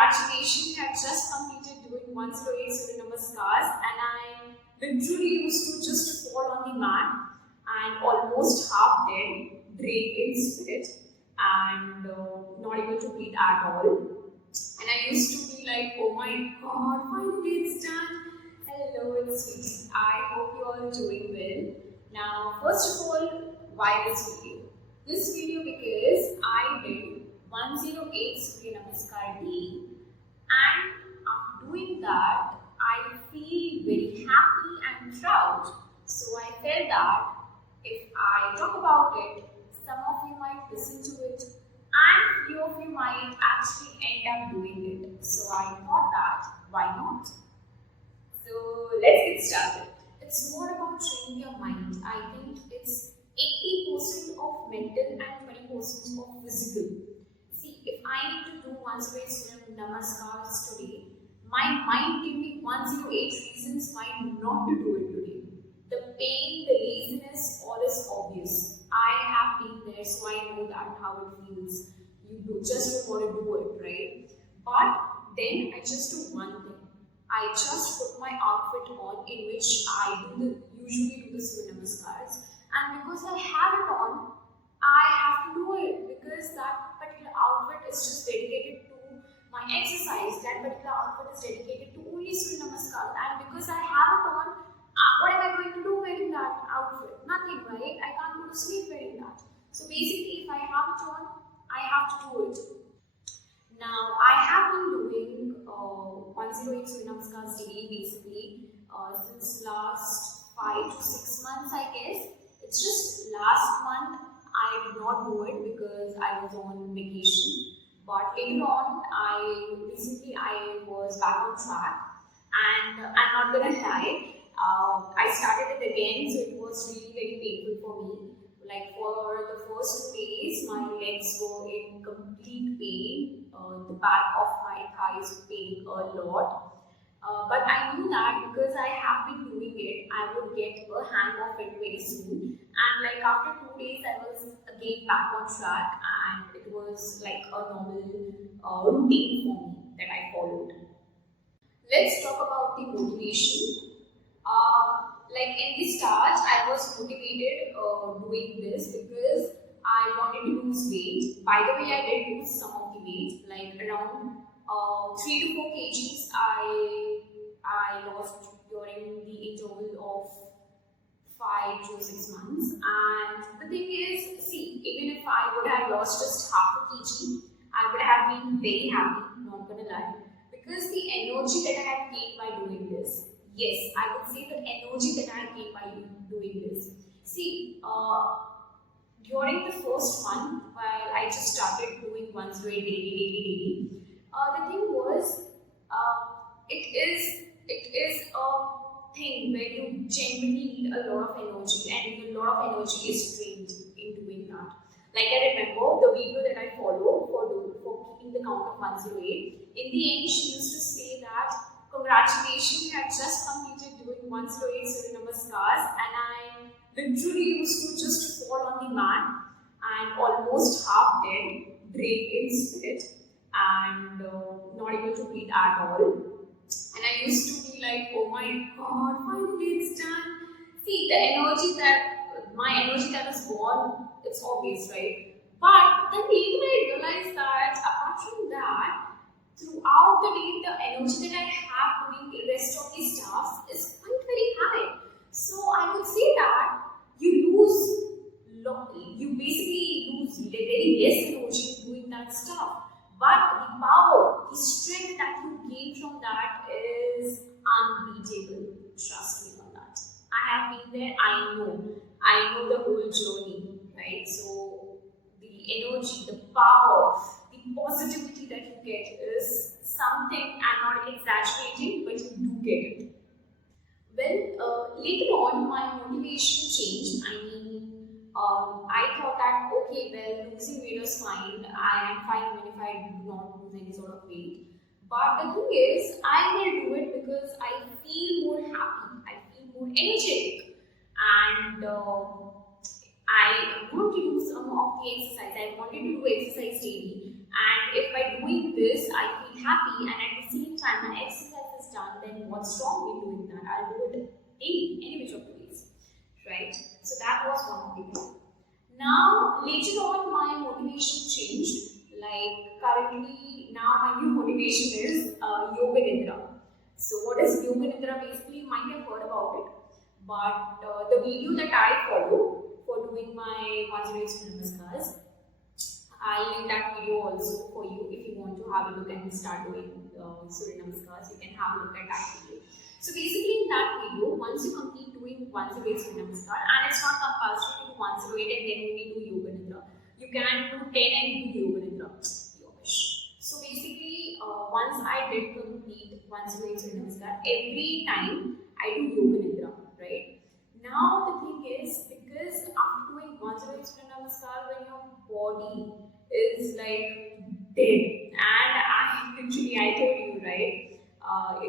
Congratulations, I had just completed doing 108 Surya Namaskars, and I literally used to just fall on the mat and almost half dead, drained in spirit, and not able to breathe at all. And I used to be like, oh my god, finally it's done. Hello, it's sweetie. I hope you all doing well. Now, first of all, why this video? This video because I did 108 Surya Namaskar daily, and after doing that, I feel very happy and proud. So I felt that if I talk about it, some of you might listen to it, and few of you might actually end up doing it. So I thought that, why not? So let's get started. It's more about training your mind. I think it's 80% of mental and 20% of physical. See, if I need to do 108 Surya Namaskars today, my mind give me 108 reasons why not to do it today. The pain, the laziness, all is obvious. I have been there, so I know that how it feels. You just don't want to do it, right? But then I just do one thing. I just put my outfit on in which I usually do the Surya Namaskars, and because I have it on, I have to do it because that particular outfit is just dedicated to my exercise. That particular outfit is dedicated to only Surya Namaskar, and because I have it on, what am I going to do wearing that outfit? Nothing, right? I can't go to sleep wearing that. So basically, if I have it on, I have to do it. Now, I have been doing 108 Surya Namaskars daily basically since last 5 to 6 months, I guess. It's just last month I did not do it because I was on vacation. But later on, recently I was back on track, and I'm not gonna lie, I started it again, so it was really very painful for me. Like for the first 2 days, my legs were in complete pain. The back of my thighs paining a lot. But I knew that because I have been doing it, I would get a hang of it very soon. And like after 2 days, I was again back on track, and it was like a normal routine for me that I followed. Let's talk about the motivation. Like in the start, I was motivated doing this because I wanted to lose weight. By the way, I did lose some of the weight, like around 3 to 4 kgs I lost during the interval of 5 to 6 months. And the thing is, see, even if I would have lost just half a kg, I would have been very happy, not gonna lie, because the energy that I have gained by doing this. Yes, I would say the energy that I gained by doing this. See, during the first month, while I just started doing 108 daily, the thing was, it is a thing where you genuinely need a lot of energy, and a lot of energy is drained in doing that. Like I remember the video that I follow for keeping the count of 108. In the end, she used to say that, congratulations, you had just completed doing 108 Surya Namaskars, and I literally used to just fall on the mat and almost half dead, drained in spirit, and not able to breathe at all. And I used to be like, oh my god, finally it's done. See, my energy that is gone, it's obvious, right? But then later I realized that apart from that, throughout the day, the energy that I have doing the rest of the stuff is quite very high. So I would say that you basically lose very less energy doing that stuff. But the power, the strength that you gain from that is unbeatable. Trust me on that. I have been there, I know the whole journey, right? So the energy, the power, the positivity that you get is something, I'm not exaggerating, but you do get it. Well, later on, my motivation changed. I thought that, okay, well, losing weight is fine. I am fine even if I do not lose any sort of weight. But the thing is, I will do it because I feel more happy, I feel more energetic, and I want to some of the exercise. I wanted to do exercise daily, and if by doing this I feel happy and at the same time my exercise is done, then what's wrong in doing that? I'll do it daily, any which of the ways, right? So that was one of the things. Now, later on, my motivation changed. Like currently, now my new motivation is Yoga Nidra. So, what is Yoga Nidra? Basically, you might have heard about it, but the video that I follow for doing my 108 Surya Namaskars, I'll link that video also for you if you want to have a look and start doing Surya Namaskars. You can have a look at that video. So basically in that video, once you complete doing 108 Surya Namaskar, and it's not compulsory to do 108 and then only do Yoga Nidra. You can do 10 and do Yoga Nidra, your wish. So basically, once I did complete 108 Surya Namaskar, every time I do Yoga Nidra, right? Now the thing is, because after doing 108 Surya Namaskar, when your body is like dead, and I told you, right?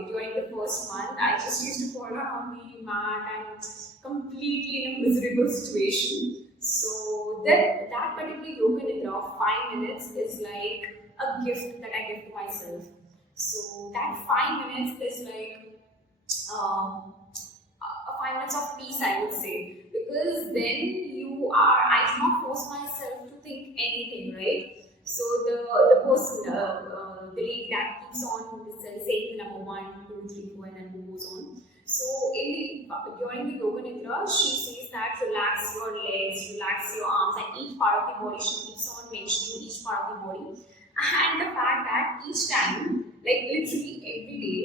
During the first month, I just used to fall down on the mat and completely in a miserable situation. So that particular Yoga Nidra of 5 minutes is like a gift that I give to myself. So that 5 minutes is like a 5 minutes of peace, I would say, because then I do not force myself to think anything, right? So the person, the lady that keeps on saying the number 1, 2, 3, 4 and then goes on. So during the Yoga Nidra, she says that relax your legs, relax your arms, and each part of the body. She keeps on mentioning each part of the body, and the fact that each time, like literally every day,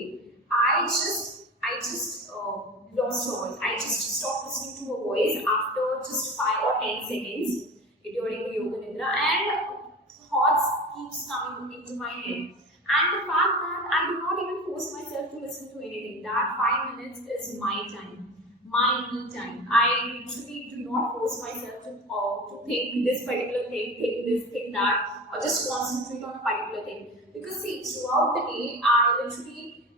I just lost her voice. I just stopped listening to her voice after just 5 or 10 seconds during the Yoga Nidra, and thoughts keeps coming into my head. And the fact that I do not even force myself to listen to anything, that 5 minutes is my time, my me time. I literally do not force myself to think this particular thing, think this, think that, or just concentrate on a particular thing. Because see, throughout the day, I literally,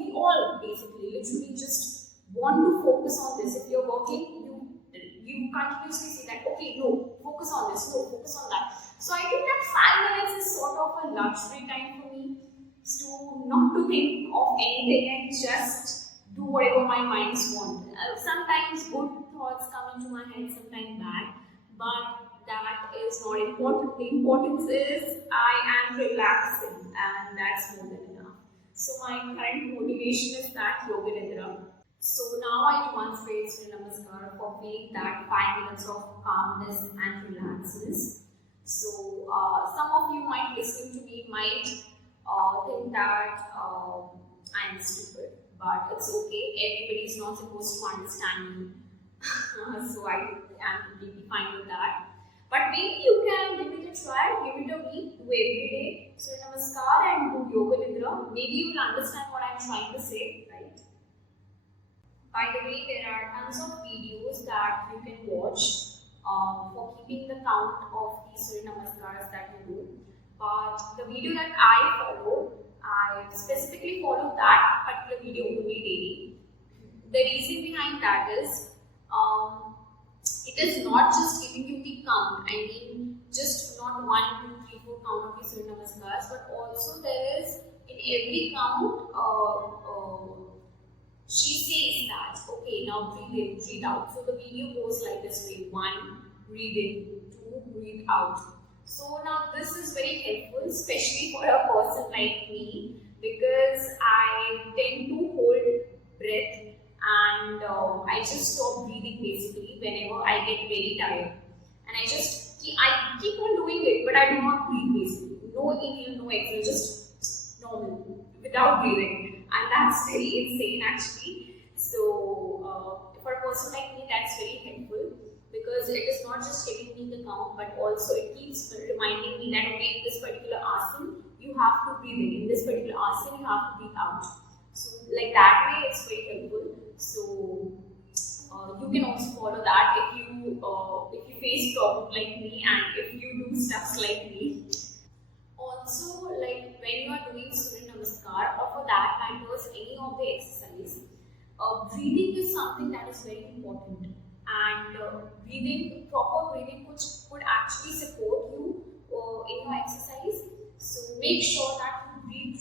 we all basically literally just want to focus on this. If you're working, you continuously say that, okay, no, focus on this, no, focus on that. So I think that 5 minutes is sort of a luxury time for me to not to think of anything and just do whatever my minds want. Sometimes good thoughts come into my head, sometimes bad, but that is not important. The importance is I am relaxing, and that's more than enough. So my current motivation is that Yoga Nidra. So now I do 108 Surya Namaskar for feeling that 5 minutes of calmness and relaxedness. So some of you might listen to me might think that I'm stupid, but it's okay. Everybody is not supposed to understand me, so I am completely fine with that. But maybe you can give it a try, give it a week, do every day Surya Namaskar and do Yoga Nidra. Maybe you will understand what I'm trying to say, right? By the way, there are tons of videos that you can watch for keeping the count of the Surya Namaskars that you do. But the video that I follow, I specifically follow that particular video only daily. The reason behind that is, it is not just giving you the count, I mean just not 1, 2, 3, 4 count of the Surya Namaskars, but also there is in every count, she says that, okay, now breathe in, breathe out. So the video goes like this way: 1, breathe in, 2, breathe out. So now this is very helpful, especially for a person like me, because I tend to hold breath and I just stop breathing basically whenever I get very tired. And I keep on doing it, but I do not breathe basically. No inhale, no exhale, just normal, without breathing. And that's very insane actually. So for a person like me, that's very helpful, because it is not just giving me the count, but also it keeps reminding me that, okay, in this particular asana, you have to breathe in this particular asana, you have to breathe out. So like that way, it's very helpful. So you can also follow that if you face problems like me and if you do stuff like me. Also, like when you are doing Surya Namaskar, or for that matters any of the exercise, breathing is something that is very important. And proper breathing could actually support you in your exercise. So make sure that you breathe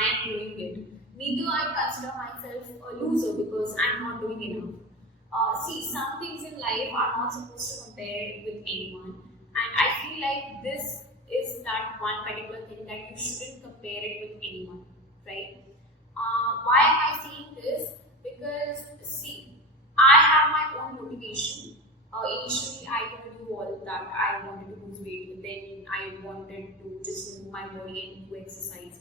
I am doing it. Neither I consider myself a loser because I'm not doing enough. See, some things in life are not supposed to compare with anyone, and I feel like this is that one particular thing that you shouldn't compare it with anyone, right? Why am I saying this? Because see, I have my own motivation. Initially, I told you all that I wanted to lose weight, but then I wanted to just move my body and do exercise.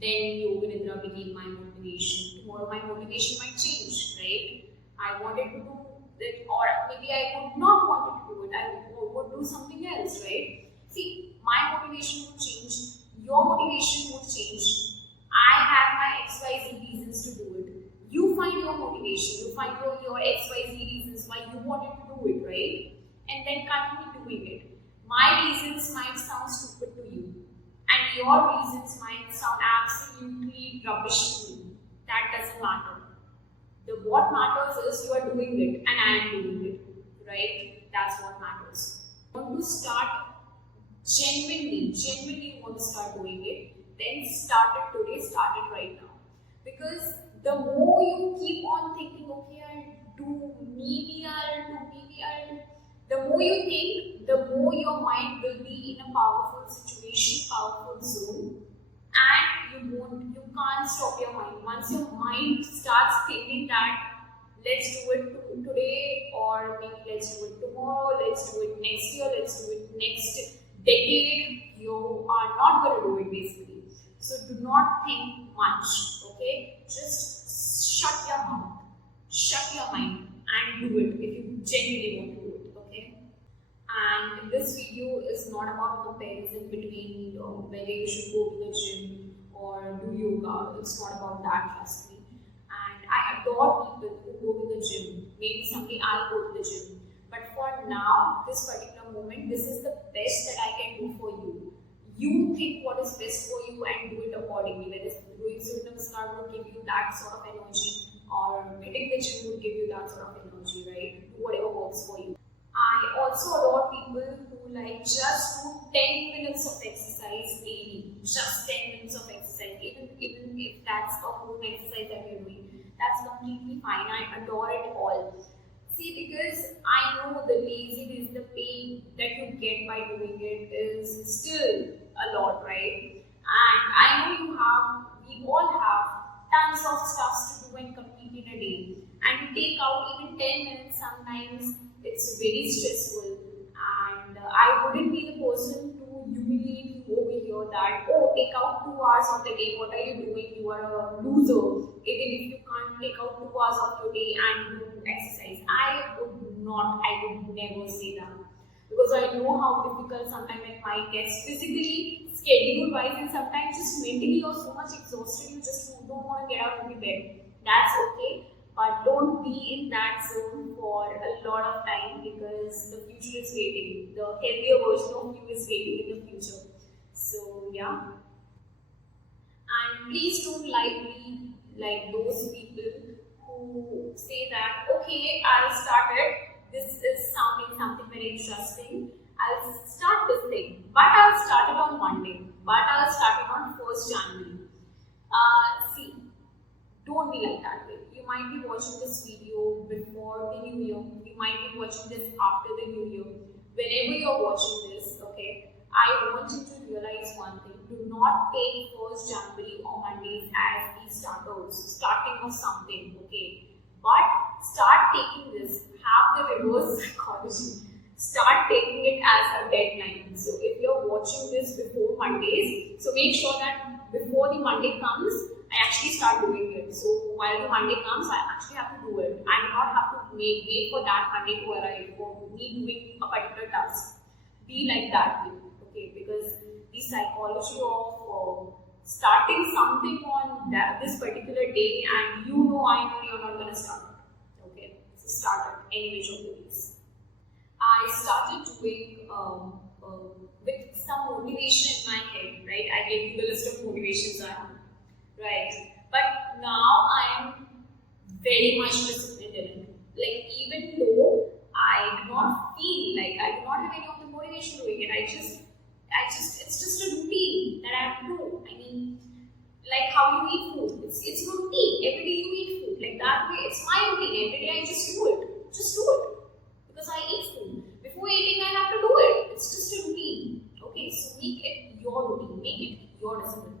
Then yoga nidra became my motivation. Tomorrow, my motivation might change, right? I wanted to do it, or maybe I would not want to do it. I would do something else, right? See, my motivation would change, your motivation would change. I have my XYZ reasons to do it. You find your motivation, you find your XYZ reasons why you wanted to do it, right? And then continue doing it. My reasons might sound stupid to you, and your reasons might sound absolutely rubbish to me. That doesn't matter. What matters is you are doing it and I am doing it, right? That's what matters. You want to start genuinely you want to start doing it, then start it today, start it right now. Because the more you keep on thinking, okay, I'll do, maybe I'll do, the more you think, the more your mind will be in a powerful situation, powerful zone, and you can't stop your mind. Once your mind starts thinking that let's do it today, or maybe let's do it tomorrow, let's do it next year, let's do it next decade, you are not going to do it basically. So do not think much, okay? Just shut your mouth, shut your mind and do it if you genuinely want to do it, okay? And this video is not about comparison between whether you should go to the gym or do yoga. It's not about that, trust me. And I adore people who go to the gym. Maybe someday I'll go to the gym. But for now, this particular moment, this is the best that I can do for you. You think what is best for you and do it accordingly. Whether doing Surya Namaskar would give you that sort of energy, or hitting the gym would give you that sort of energy, right? Do whatever works for you. I also adore people who like just do 10 minutes of exercise daily. Just 10 minutes of exercise. Even if that's a home exercise that you're doing, that's completely fine. I adore it all. See, because I know the laziness, the pain that you get by doing it is still a lot, right? And I know we all have tons of stuff to do and complete in a day. And to take out even 10 minutes sometimes, it's very stressful, and I wouldn't be the person to humiliate you over here that, oh, take out 2 hours of the day, what are you doing? You are a loser. Even if you can't take out 2 hours of your day and do exercise. I would never say that. Because I know how difficult sometimes it might get physically, schedule-wise, and sometimes just mentally you're so much exhausted, you just don't want to get out of the bed. That's okay. But don't be in that zone for a lot of time, because the future is waiting. The healthier version of you is waiting in the future. So yeah. And please don't be like those people who say that, okay, I started, this is sounding something very interesting, I'll start this thing, but I'll start it on Monday, but I'll start it on 1st January. See, don't be like that way. You might be watching this video before the new year. You might be watching this after the new year. Whenever you're watching this, okay, I want you to realize one thing. Do not take 1st January or Mondays as the starting of something, okay? But start taking this. Have the reverse psychology. Start taking it as a deadline. So if you're watching this before Mondays, so make sure that before the Monday comes, I actually start doing it. So while the Monday comes, I actually have to do it. I do not have to wait for that Monday to arrive for me doing a particular task. Be like that way, okay? Because the psychology of starting something on this particular day, and I know you're not going to start it, okay? So start it any which of the ways. I started doing with some motivation in my head, right? I gave you the list of motivations I have. Right, but now I am very much disciplined in it. Like, even though I do not feel like I do not have any of the motivation doing it, it's just a routine that I have to do. I mean, Like how you eat food. It's routine. Every day you eat food. Like that way, it's my routine. Every day I just do it. Just do it. Because I eat food. Before eating, I have to do it. It's just a routine. Okay, so make it your routine. Make it your discipline.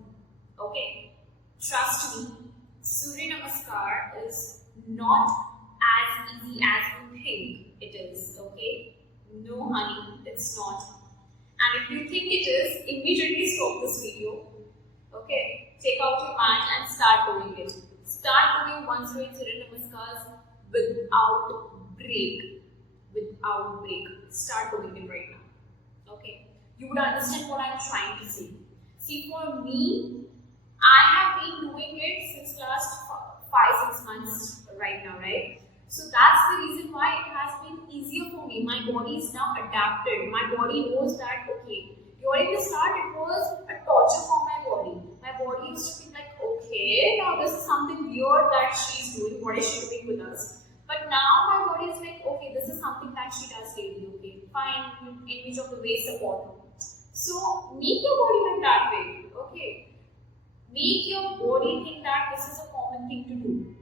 Okay? Trust me, Surya Namaskar is not as easy as you think it is. Okay? No, honey, it's not. And if you think it is, immediately stop this video. Okay? Take out your mat and start doing it. Start doing 1 Surya Namaskars without break. Without break. Start doing it right now. Okay? You would understand what I'm trying to say. See, for me, I have been doing it since last 5-6 months right now, right? So that's the reason why it has been easier for me. My body is now adapted. My body knows that, okay, during the start it was a torture for my body. My body used to be like, okay, now this is something weird that she's doing. What is she doing with us? But now my body is like, okay, this is something that she does daily. Okay, fine, image of the way support. So make your body like that way. Okay, make your body think that this is a common thing to do.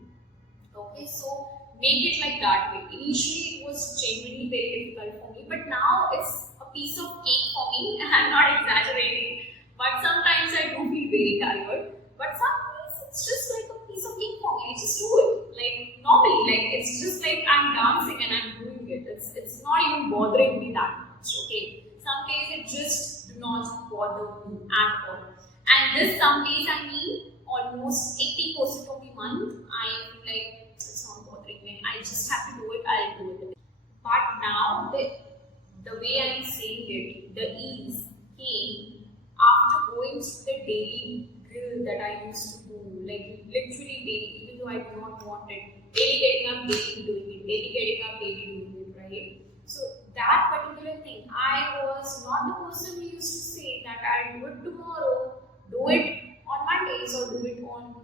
Okay, so make it like that way. Initially, it was genuinely very difficult for me, but now it's a piece of cake for me. I'm not exaggerating, but sometimes I do feel very tired. But sometimes it's just like a piece of cake for me. I just do it like normally. Like it's just like I'm dancing and I'm doing it. It's not even bothering me that much. Okay, some days it just do not bother me at all. And this some days I mean almost 80% of the month I feel like it's not bothering me. I just have to do it, I'll do it. But now the way I'm saying it, the ease came after going through the daily drill that I used to do, like literally daily, even though I do not want it. Daily getting up, daily doing it, daily getting up, daily doing it, right? So that particular thing, I was not the person who used to say that I'll do it tomorrow, do it on Mondays or do it on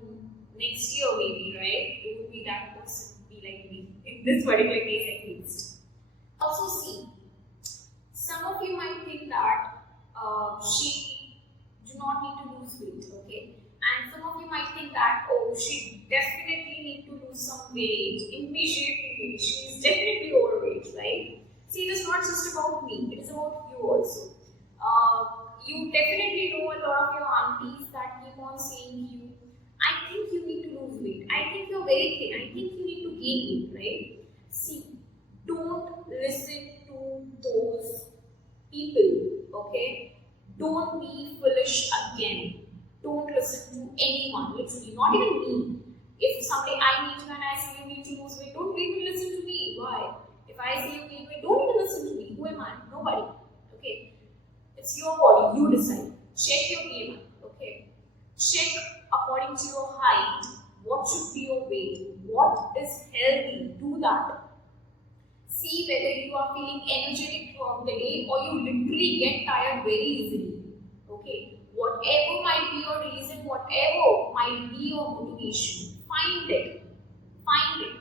next year maybe, right? It would be that person, be like me, in this particular case at least. Also see, some of you might think that she do not need to lose weight, okay? And some of you might think that, oh, she definitely need to lose some weight immediately. She is definitely overweight, right? See, it is not just about me, it is about you also. You definitely know a lot of your aunties that keep on saying to you, I think you need to lose weight. I think you're very thin. I think you need to gain weight, right? See, don't listen to those people, okay? Don't be foolish again. Don't listen to anyone, literally, not even me. If someday I meet you and I say you need to lose weight, don't even listen to me. Why? If I say you gain weight, don't even listen to me. Who am I? Nobody. Okay? It's your body, you decide. Check your BMI, okay? Check according to your height, what should be your weight, what is healthy, do that. See whether you are feeling energetic throughout the day or you literally get tired very easily, okay? Whatever might be your reason, whatever might be your motivation, find it. Find it.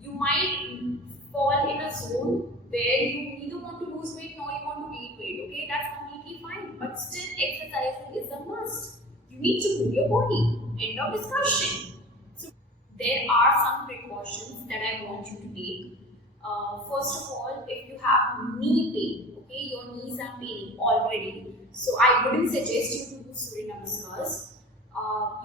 You might fall in a zone where you neither want to lose weight nor you want to gain weight, okay? That's completely fine. But still, exercising is a must. You need to move your body. End of discussion. So, there are some precautions that I want you to take. First of all, if you have knee pain, okay, your knees are paining already, so I wouldn't suggest you to do Surya Namaskars.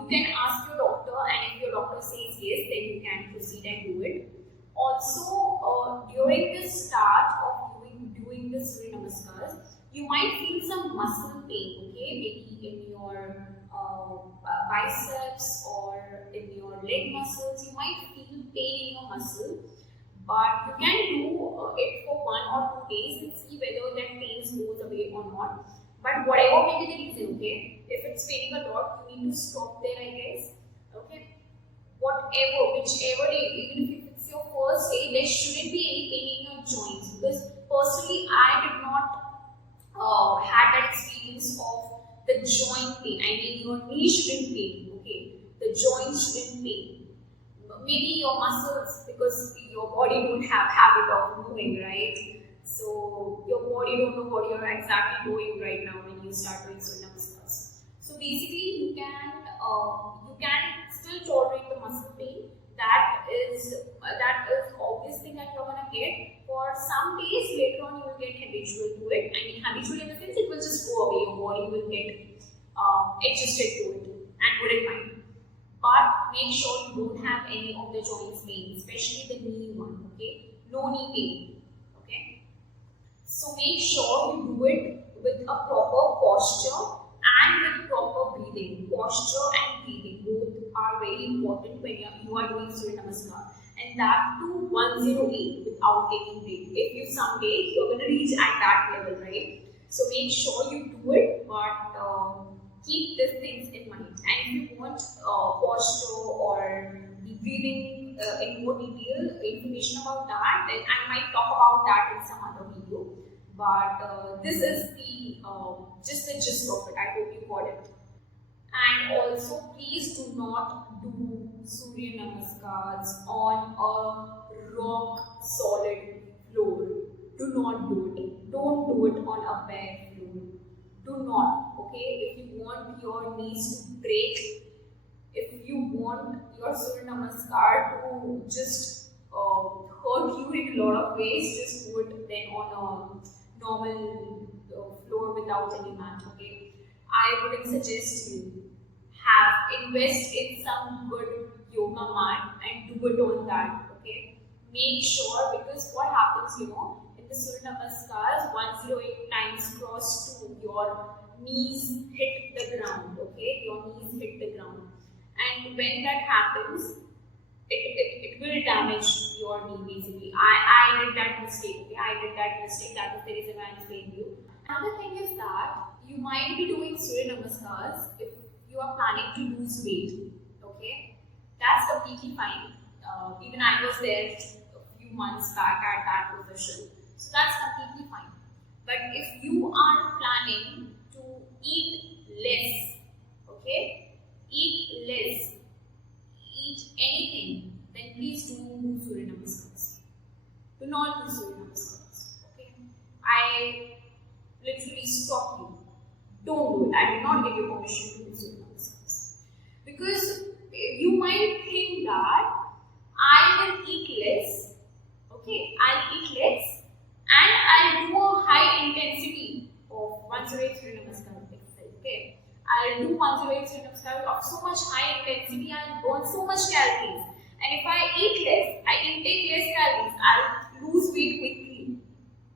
You can ask your doctor, and if your doctor says yes, then you can proceed and do it. Also, during the start of doing the Surya Namaskars, you might feel some muscle pain, okay, maybe in your biceps or in your leg muscles. You might feel pain in your muscle. But you can do it for 1 or 2 days and see whether that pain goes away or not. But whatever may be the reason, okay? If it's paining a lot, you need to stop there, I guess. Okay? Whatever, whichever day, even if it's your first day, there shouldn't be any pain in your joints. Because personally, I did not had that experience of the joint pain. I mean, your knee shouldn't pain, okay? The joints shouldn't pain. Maybe your muscles, because your body don't have habit of moving, right? So your body don't know what you're exactly doing right now when you start doing Surya Namaskars. So basically, you can you can still tolerate the muscle pain. That is obvious thing that you're gonna get. For some days later on, you will get habitual to it. I mean, habitual in the sense it will just go away. Your body will get adjusted to it and wouldn't mind. But make sure you don't have any of the joints pain, especially the knee one. Okay, no knee pain. Okay, so make sure you do it with a proper posture and with proper breathing. Posture and breathing both are very important when you are doing Surya Namaskar, and that too 108 without taking break. If you someday you're going to reach at that level, right? So make sure you do it, but keep these things in mind. And if you want posture or the breathing in more detail information about that, then I might talk about that in some other video. But this is the just the gist of it. I hope you got it. And also, please do not do Surya Namaskars on a rock solid floor. Do not do it. Don't do it on a bare floor. Do not. Okay? If you want your knees to break, if you want your Surya Namaskar to just hurt you in a lot of ways, just do it then on a normal floor without any mat. Okay? I wouldn't suggest you invest in some good yoga mat and do it on that. Okay, make sure, because what happens, in the Surya Namaskars, 108 times cross to your knees hit the ground. Okay, your knees hit the ground, and when that happens, it will damage your knee basically. I did that mistake. Okay, I did that mistake. That is the reason why I'm saying you. Another thing is that you might be doing Surya Namaskars if you are planning to lose weight. Okay, that's completely fine. Even I was there a few months back at that position, so that's completely fine. But if you are planning to eat less, okay, eat less, eat anything, then please do Surya Namaskars. Do not do Surya Namaskars. Okay, I literally stop you. Don't do it. I do not give you permission to do Surya Namaskars. Because you might think that I will eat less, okay, I'll eat less and I'll do a high intensity of 108 Surya Namaskar exercise, okay. I'll do 108 Surya Namaskar of so much high intensity, I'll burn so much calories. And if I eat less, I intake less calories, I'll lose weight quickly,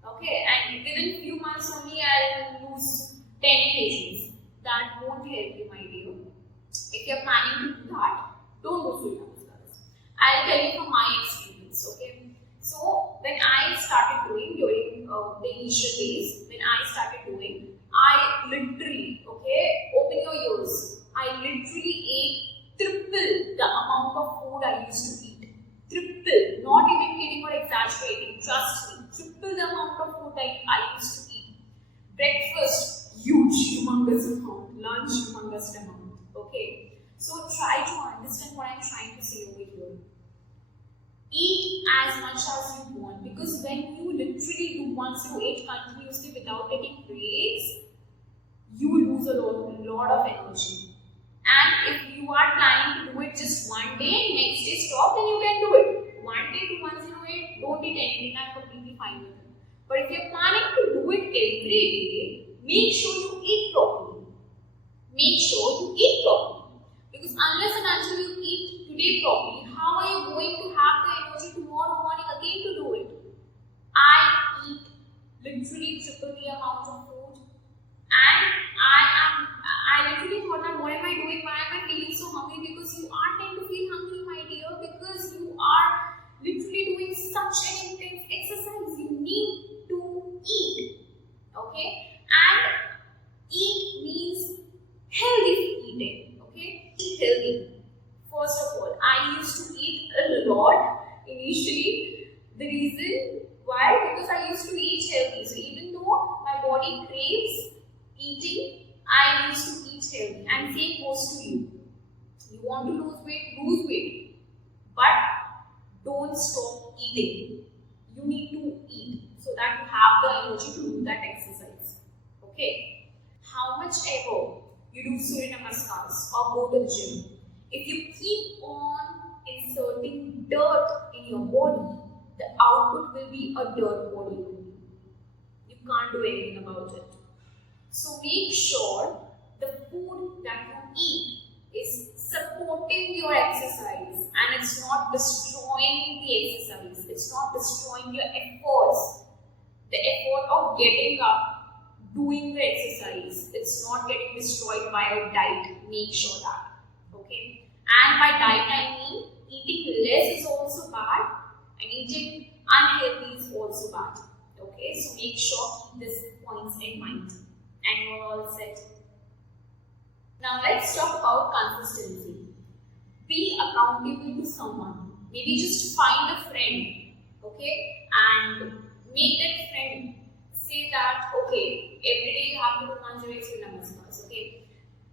okay, and within few months only I'll lose 10 kgs. That won't help you, my dear. If you're planning to do that, don't do Surya Namaskars. I'll tell you from my experience, okay? So, when I started doing during the initial days, when I started doing, I literally, okay, open your ears, I literally ate triple the amount of food I used to eat. Triple, not even kidding or exaggerating, trust me, triple the amount of food I used to eat. Breakfast, huge, humongous amount. Lunch, humongous amount. Okay. So try to understand what I'm trying to say over here. Eat as much as you want, because when you literally do 108 continuously without taking breaks, you lose a lot of energy. And if you are planning to do it just one day, next day stop, then you can do it. One day to 108, don't eat anything. I'm completely fine with it. But if you're planning to do it every day, make sure you eat properly. Make sure you eat properly. Because unless and until you eat today properly, how are you going to have the energy tomorrow morning again to do it? I eat literally triple the amount of food, and I literally thought that what am I doing? Why am I feeling so hungry? Because you are tend to feel hungry, my dear, because you are literally doing such an intense exercise. You need to eat. Okay? And eat means healthy eating. Okay? Eat healthy. First of all, I used to eat a lot initially. The reason why? Because I used to eat healthy. So even though my body craves eating, I used to eat healthy. And same goes to you. You want to lose weight. But don't stop eating. You need to eat so that you have the energy to do that exercise. Okay? How much ever you do Surya Namaskars or go to the gym, if you keep on inserting dirt in your body, the output will be a dirt body only. You can't do anything about it. So make sure the food that you eat is supporting your exercise and it's not destroying the exercise. It's not destroying your efforts. The effort of getting up, doing the exercise, it's not getting destroyed by a diet. Make sure that. Okay? And by diet I mean eating less is also bad and eating unhealthy is also bad. Okay? So make sure keep these points in mind. And you're all set. Now let's talk about consistency. Be accountable to someone. Maybe just find a friend, okay, and make that friend say that, okay, every day you have to do Manjari Surya Namaskars, okay.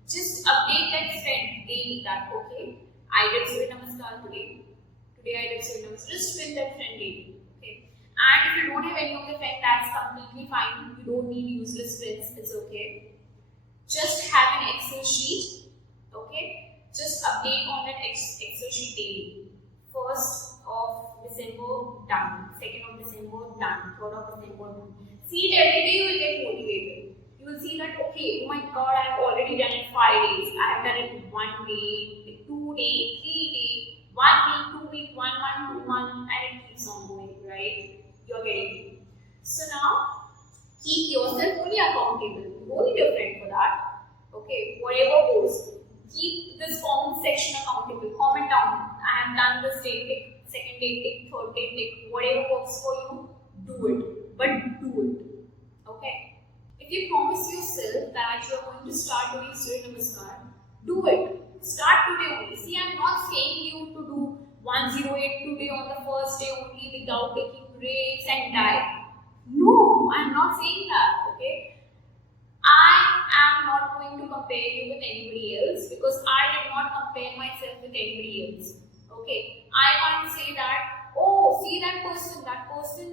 Just update that friend daily that, okay, I did Surya Namaskar today. Today I did Surya Namaskar. Just fill that friend daily, okay. And if you don't have any of the friends, that's completely fine. You don't need useless friends. It's okay. Just have an Excel sheet, okay? Just update on that Excel sheet daily. 1st of December, done. 2nd of December, done. 3rd of December, done. See it every day, you will get motivated. You will see that, okay, oh my god, I have already done it 5 days. I have done it 1 day, 2 days, 3 days, 1 week, 2 weeks, 1 month, 2 months, and it keeps on going, right? You're getting it. So now, keep yourself only accountable. You don't need a friend for that. Okay, whatever goes. Keep this comment section accountable. Comment down. I have done this day, tick, second day, tick, third day, tick. Whatever works for you, do it. But do it. Okay? If you promise yourself that you are going to start doing Surya Namaskar, do it. Start today only. See, I am not saying you to do 108 today on the first day only without taking breaks and die. No, I am not saying that. Okay? I am not going to compare you with anybody else because I did not compare myself with anybody else. Okay, I can't say that, oh, see that person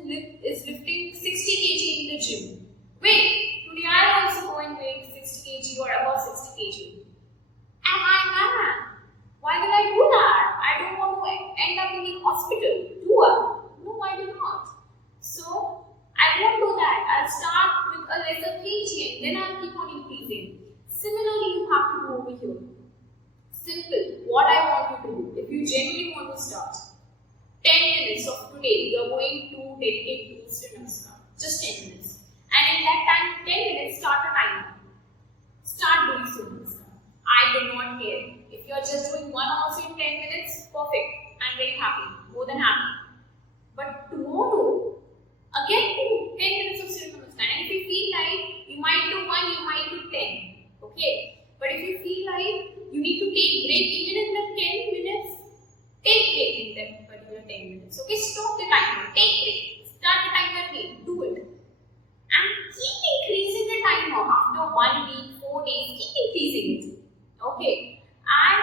is lifting 60 kg in the gym. Wait, today I also go and weigh 60 kg or above 60 kg. Am I mad? Why will I do that? I don't want to end up in the hospital. Do I? No, I do not. So, I won't do that. I'll start with a lesser kg and then I'll keep on increasing. Similarly, you have to do over here. Simple. What I want you to do, if you genuinely want to start, 10 minutes of today, you are going to dedicate to Surya Namaskar. Just 10 minutes. And in that time, 10 minutes, start a timer. Start doing Surya Namaskar. I do not care. If you are just doing one also in 10 minutes, perfect. I'm very happy. More than happy. But tomorrow, again do 10 minutes of Surya Namaskar. And if you feel like you might do 1, you might do 10. Okay? But if you feel like you need to take break even in the 10 minutes, take break in that particular 10 minutes. Okay? Stop the timer. Take break. Start the timer again. Do it. And keep increasing the timer after 1 week, 4 days. Keep increasing it. Okay? And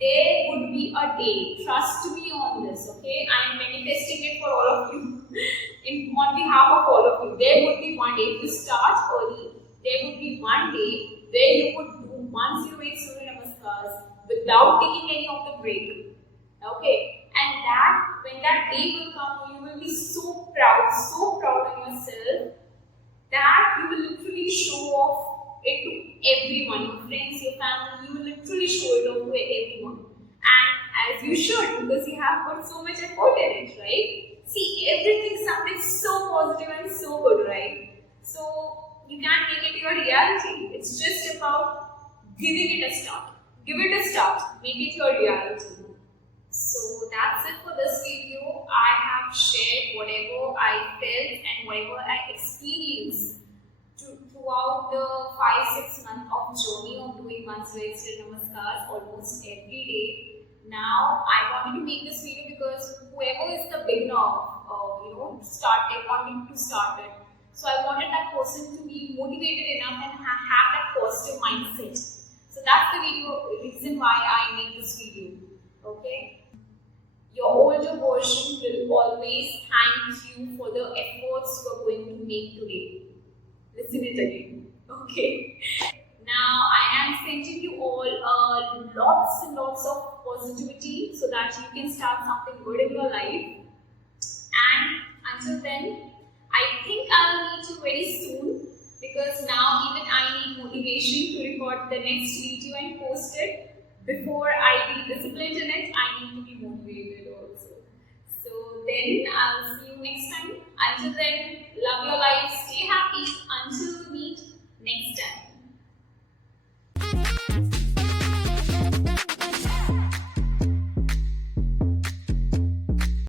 there would be a day. Trust me on this. Okay? I am manifesting it for all of you. On behalf of all of you, there would be one day, if you start early, there would be one day where you would do 108 Surya Namaskars without taking any of the break. Okay? And when that day will come, you will be so proud of yourself that you will literally show off it to everyone, your friends, your family, you will literally show it off to everyone. And as you should, because you have put so much effort in it, right? See, everything sounded so positive and so good, right? So, you can't make it your reality. It's just about giving it a start. Give it a start. Make it your reality. So, that's it for this video. I have shared whatever I felt and whatever I experienced throughout the 5-6 months of journey of doing Surya Namaskars almost every day. Now, I wanted to make this video because whoever is the beginner, wanting to start it. So, I wanted that person to be motivated enough and have that positive mindset. So, that's the reason why I made this video. Okay? Your older version will always thank you for the efforts you are going to make today. Listen it again. Okay? Now I am sending you all lots and lots of positivity so that you can start something good in your life. And until then, I think I'll meet you very soon, because now even I need motivation to record the next video and post it. Before I be disciplined in it, I need to be motivated also. So then I'll see you next time. Until then, love your life, stay happy.